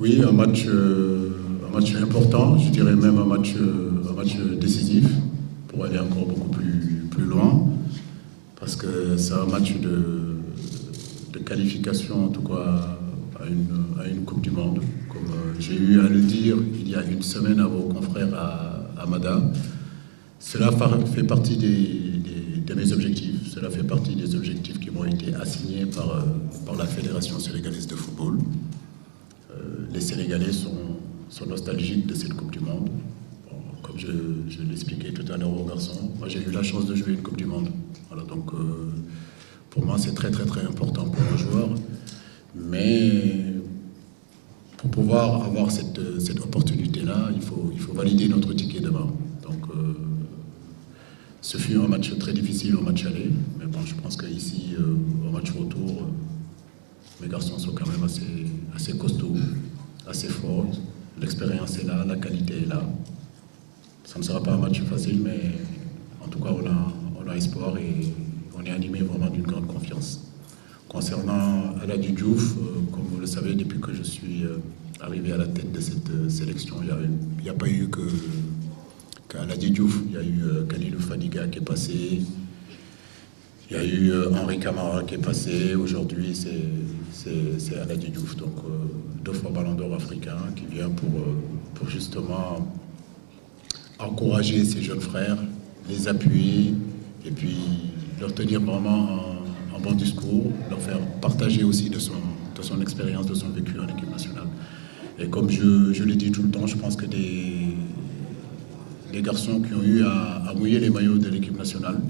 Oui, un match important, je dirais même un match décisif pour aller encore beaucoup plus loin, parce que c'est un match de qualification, en tout cas, à une Coupe du Monde. Comme j'ai eu à le dire il y a une semaine à vos confrères à Mada, cela fait partie de mes objectifs. Cela fait partie des objectifs qui m'ont été assignés par la Fédération sénégalaise de football. Les Sénégalais sont nostalgiques de cette Coupe du Monde. Bon, comme je l'expliquais tout à l'heure aux garçons, moi j'ai eu la chance de jouer une Coupe du Monde. Voilà, donc pour moi c'est très très très important pour un joueur. Mais pour pouvoir avoir cette opportunité-là, il faut valider notre ticket demain. Donc ce fut un match très difficile au match aller, mais bon, je pense qu'ici, au match retour, mes garçons sont quand même assez costauds, assez forts. L'expérience est là, la qualité est là. Ça ne sera pas un match facile, mais en tout cas, on a espoir et on est animé vraiment d'une grande confiance. Concernant Aladji Diouf, comme vous le savez, depuis que je suis arrivé à la tête de cette sélection, il n'y a pas eu qu'Aladji Diouf. Il y a eu Khalilou Fadiga qui est passé, il y a eu Henri Camara qui est passé. Aujourd'hui, c'est Aladji Diouf, donc 2 fois Ballon d'Or africain, qui vient pour justement encourager ses jeunes frères, les appuyer et puis leur tenir vraiment un bon discours, leur faire partager aussi de son expérience, de son vécu en équipe nationale. Et comme je le dis tout le temps, je pense que des garçons qui ont eu à mouiller les maillots de l'équipe nationale,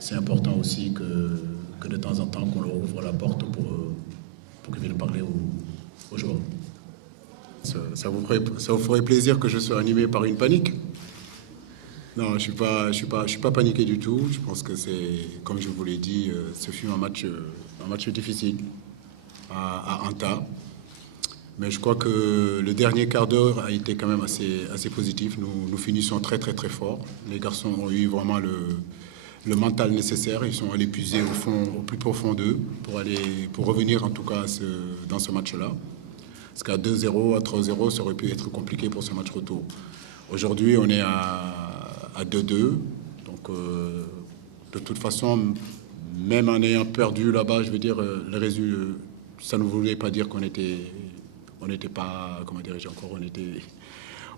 c'est important aussi que de temps en temps qu'on leur ouvre la porte pour qu'ils viennent parler aux joueurs. Ça vous ferait plaisir que je sois animé par une panique? Non, je suis pas paniqué du tout. Je pense que c'est, comme je vous l'ai dit, ce fut un match difficile à Anta. Mais je crois que le dernier quart d'heure a été quand même assez positif. Nous finissons très très très fort. Les garçons ont eu vraiment le mental nécessaire. Ils sont allés puiser au plus profond d'eux pour revenir en tout cas dans ce match-là. Parce qu'à 2-0, à 3-0, ça aurait pu être compliqué pour ce match retour. Aujourd'hui, on est à 2-2. Donc, de toute façon, même en ayant perdu là-bas, je veux dire, le résultat, ça ne voulait pas dire qu'on n'était pas, comment dirais-je encore,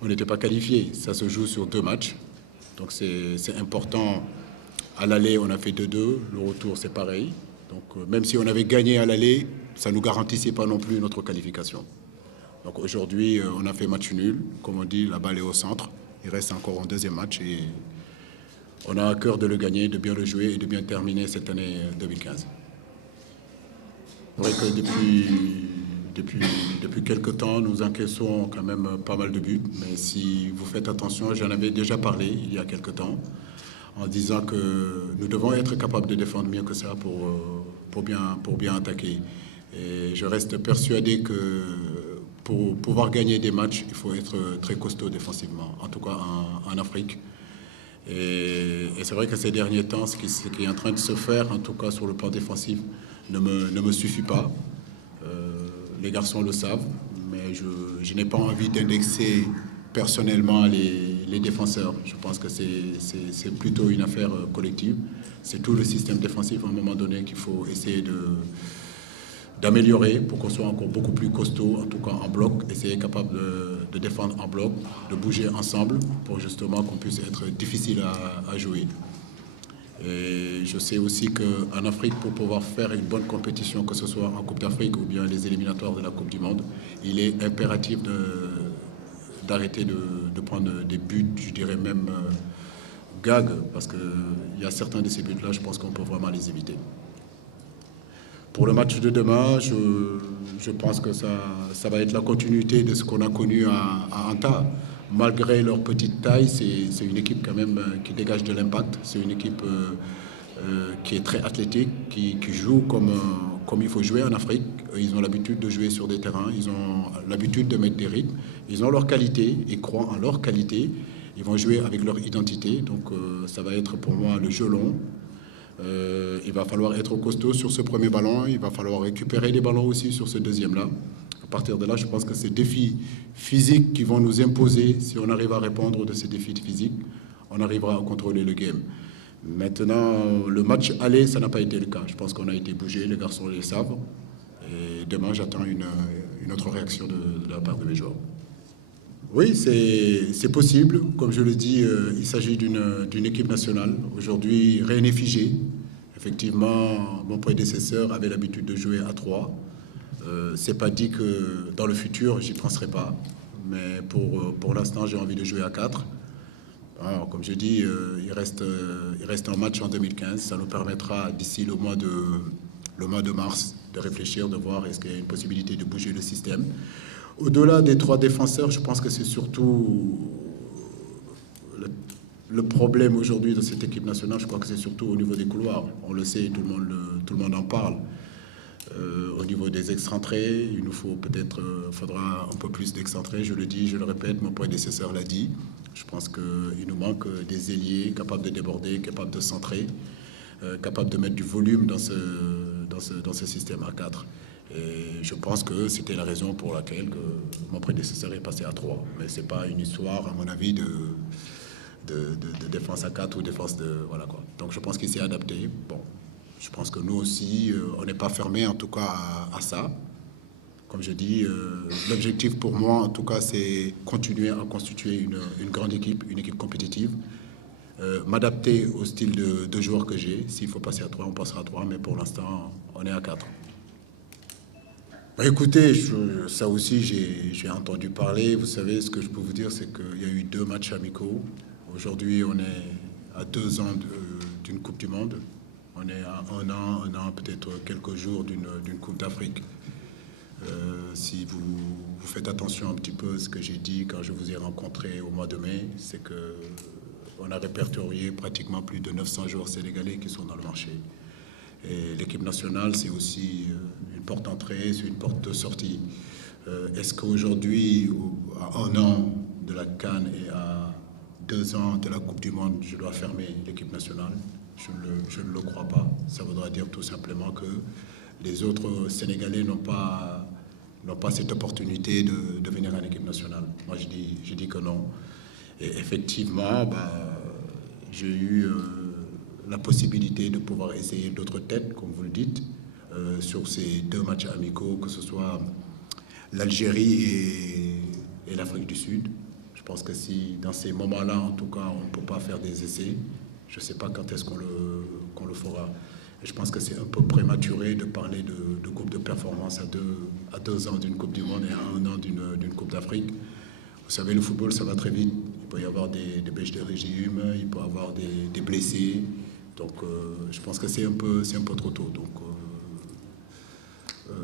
on n'était pas qualifié. Ça se joue sur 2 matchs. Donc, c'est important. À l'aller, on a fait 2-2. Le retour, c'est pareil. Donc, même si on avait gagné à l'aller, ça ne nous garantissait pas non plus notre qualification. Donc aujourd'hui, on a fait match nul. Comme on dit, la balle est au centre. Il reste encore un deuxième match et on a à cœur de le gagner, de bien le jouer et de bien terminer cette année 2015. C'est vrai que depuis quelques temps, nous encaissons quand même pas mal de buts. Mais si vous faites attention, j'en avais déjà parlé il y a quelques temps, en disant que nous devons être capables de défendre mieux que ça pour bien attaquer. Et je reste persuadé que pour pouvoir gagner des matchs, il faut être très costaud défensivement, en tout cas en Afrique. Et c'est vrai que ces derniers temps, ce qui est en train de se faire, en tout cas sur le plan défensif, ne me suffit pas. Les garçons le savent, mais je n'ai pas envie d'indexer personnellement les défenseurs. Je pense que c'est plutôt une affaire collective. C'est tout le système défensif à un moment donné qu'il faut essayer d'améliorer pour qu'on soit encore beaucoup plus costaud, en tout cas en bloc, essayer capable de défendre en bloc, de bouger ensemble pour justement qu'on puisse être difficile à jouer. Et je sais aussi qu'en Afrique, pour pouvoir faire une bonne compétition, que ce soit en Coupe d'Afrique ou bien les éliminatoires de la Coupe du Monde, il est impératif d'arrêter de prendre des buts, je dirais même gag, parce qu'il y a certains de ces buts-là, je pense qu'on peut vraiment les éviter. Pour le match de demain, je pense que ça va être la continuité de ce qu'on a connu à Anta. Malgré leur petite taille, c'est une équipe quand même qui dégage de l'impact. C'est une équipe qui est très athlétique, qui joue comme il faut jouer en Afrique. Ils ont l'habitude de jouer sur des terrains, ils ont l'habitude de mettre des rythmes. Ils ont leur qualité, ils croient en leur qualité. Ils vont jouer avec leur identité. Donc ça va être pour moi le jeu long. Il va falloir être costaud sur ce premier ballon. Il va falloir récupérer les ballons aussi sur ce deuxième-là partir de là, je pense que ces défis physiques qui vont nous imposer, si on arrive à répondre de ces défis physiques, on arrivera à contrôler le game. Maintenant, le match aller, ça n'a pas été le cas. Je pense qu'on a été bougé, les garçons le savent. Et demain, j'attends une autre réaction de la part de mes joueurs. Oui, c'est possible. Comme je le dis, il s'agit d'une équipe nationale. Aujourd'hui, rien n'est figé. Effectivement, mon prédécesseur avait l'habitude de jouer à 3. C'est pas dit que dans le futur, j'y penserai pas. Mais pour l'instant, j'ai envie de jouer à 4. Alors, comme je dis, il reste un match en 2015. Ça nous permettra, d'ici le mois de mars, de réfléchir, de voir est-ce qu'il y a une possibilité de bouger le système. Au-delà des 3 défenseurs, je pense que c'est surtout le problème aujourd'hui de cette équipe nationale. Je crois que c'est surtout au niveau des couloirs. On le sait, tout le monde en parle. Au niveau des excentrés, il nous faut peut-être, faudra un peu plus d'excentrés. Je le dis, je le répète, mon prédécesseur l'a dit. Je pense qu'il nous manque des ailiers capables de déborder, capables de centrer, capables de mettre du volume dans ce système à 4. Et je pense que c'était la raison pour laquelle mon prédécesseur est passé à 3. Mais ce n'est pas une histoire, à mon avis, de défense à 4 ou défense de... Voilà quoi. Donc je pense qu'il s'est adapté. Bon, je pense que nous aussi, on n'est pas fermé en tout cas à ça. Comme je dis, l'objectif pour moi, en tout cas, c'est continuer à constituer une grande équipe, une équipe compétitive. M'adapter au style de joueur que j'ai. S'il faut passer à 3, on passera à 3, mais pour l'instant, on est à 4. Bah, écoutez, ça aussi, j'ai entendu parler. Vous savez, ce que je peux vous dire, c'est qu'il y a eu 2 matchs amicaux. Aujourd'hui, on est à 2 ans d'une Coupe du Monde. On est à un an, peut-être quelques jours d'une Coupe d'Afrique. Si vous faites attention un petit peu à ce que j'ai dit quand je vous ai rencontré au mois de mai, c'est qu'on a répertorié pratiquement plus de 900 joueurs sénégalais qui sont dans le marché. Et l'équipe nationale, c'est aussi une porte d'entrée, c'est une porte de sortie. Est-ce qu'aujourd'hui, à 1 an de la CAN et à 2 ans de la Coupe du Monde, je dois fermer l'équipe nationale? Je ne le crois pas. Ça voudra dire tout simplement que les autres Sénégalais n'ont pas cette opportunité de venir à l'équipe nationale. Moi, je dis que non. Et effectivement, j'ai eu la possibilité de pouvoir essayer d'autres têtes, comme vous le dites, sur ces 2 matchs amicaux, que ce soit l'Algérie et l'Afrique du Sud. Je pense que si, dans ces moments-là, en tout cas, on ne peut pas faire des essais, je ne sais pas quand est-ce qu'on le fera. Et je pense que c'est un peu prématuré de parler de groupe de performance à 2 ans d'une Coupe du Monde et à 1 an d'une Coupe d'Afrique. Vous savez, le football, ça va très vite. Il peut y avoir des baisses de régime, il peut y avoir des blessés. Donc, je pense que c'est un peu trop tôt. Donc,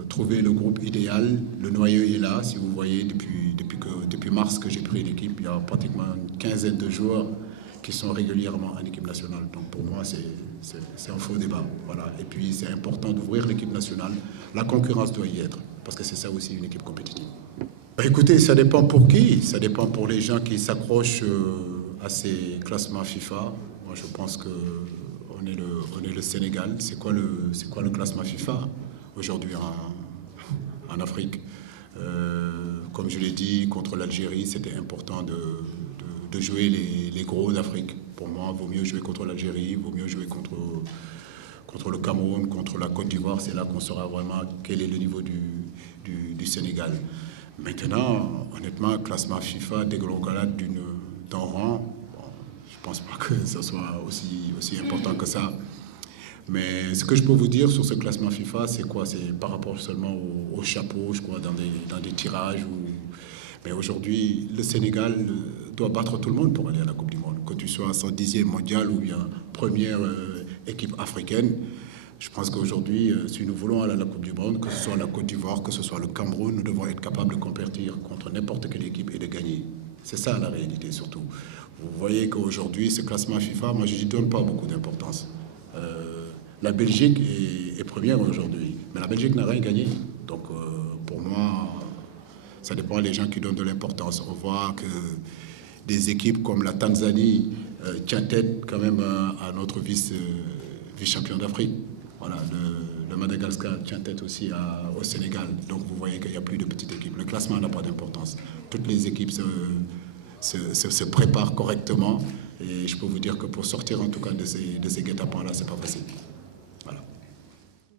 trouver le groupe idéal, le noyau est là. Si vous voyez, depuis mars que j'ai pris l'équipe, il y a pratiquement une quinzaine de joueurs qui sont régulièrement en équipe nationale. Donc, pour moi, c'est un faux débat. Voilà. Et puis, c'est important d'ouvrir l'équipe nationale. La concurrence doit y être, parce que c'est ça aussi une équipe compétitive. Écoutez, ça dépend pour qui. Ça dépend pour les gens qui s'accrochent à ces classements FIFA. Moi, je pense que on est le Sénégal. C'est quoi le classement FIFA aujourd'hui en Afrique? Comme je l'ai dit, contre l'Algérie, c'était important de jouer les gros d'Afrique. Pour moi, il vaut mieux jouer contre l'Algérie, il vaut mieux jouer contre le Cameroun, contre la Côte d'Ivoire. C'est là qu'on saura vraiment quel est le niveau du Sénégal. Maintenant, honnêtement, classement FIFA, dégringolade d'un rang, bon, je ne pense pas que ce soit aussi important que ça. Mais ce que je peux vous dire sur ce classement FIFA, c'est quoi? C'est par rapport seulement au chapeau, je crois, dans des tirages. Mais aujourd'hui, le Sénégal doit battre tout le monde pour aller à la Coupe du Monde. Que tu sois 110e mondial ou bien première équipe africaine, je pense qu'aujourd'hui, si nous voulons aller à la Coupe du Monde, que ce soit la Côte d'Ivoire, que ce soit le Cameroun, nous devons être capables de compétir contre n'importe quelle équipe et de gagner. C'est ça la réalité surtout. Vous voyez qu'aujourd'hui, ce classement FIFA, moi je n'y donne pas beaucoup d'importance. La Belgique est première aujourd'hui, mais la Belgique n'a rien gagné. Donc pour moi, ça dépend des gens qui donnent de l'importance. On voit que des équipes comme la Tanzanie tient tête quand même à notre vice-champion d'Afrique. Voilà, le Madagascar tient tête aussi au Sénégal. Donc vous voyez qu'il n'y a plus de petites équipes. Le classement n'a pas d'importance. Toutes les équipes se préparent correctement. Et je peux vous dire que pour sortir en tout cas de ces guet-apens-là, c'est pas facile.